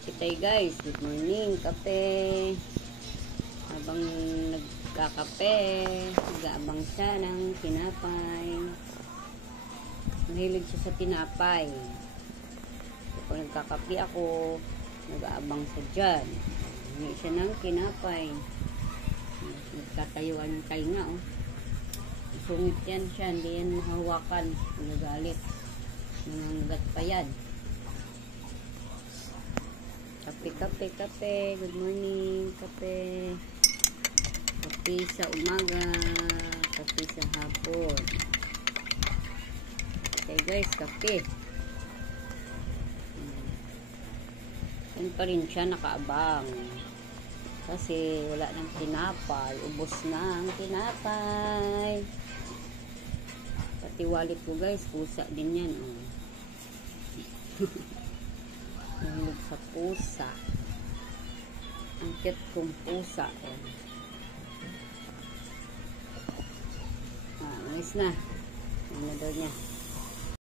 Kape tayo guys. Good morning. Kape. Habang nagkakape, nag-aabang siya ng tinapay. Mahilig siya sa tinapay. Kapag nagkakape ako, nag-aabang siya dyan. Hindi siya ng tinapay. Nagkatayuan yung tainga, oh. Sungit yan siya. Hindi yan mahawakan. Nagagalit. Nangangagat pa yan. Kape, kape, kape. Good morning. Kape. Kape sa umaga. Kape sa hapon. Okay guys, kape. Yan pa rin siya nakaabang. Kasi wala nang tinapay. Ubos na ang tinapay. Pati wallet ko guys, pusa din yan. Oh. Nahulog sa pusa. Ang cute kong pusa. Alis na. Ano daw niya?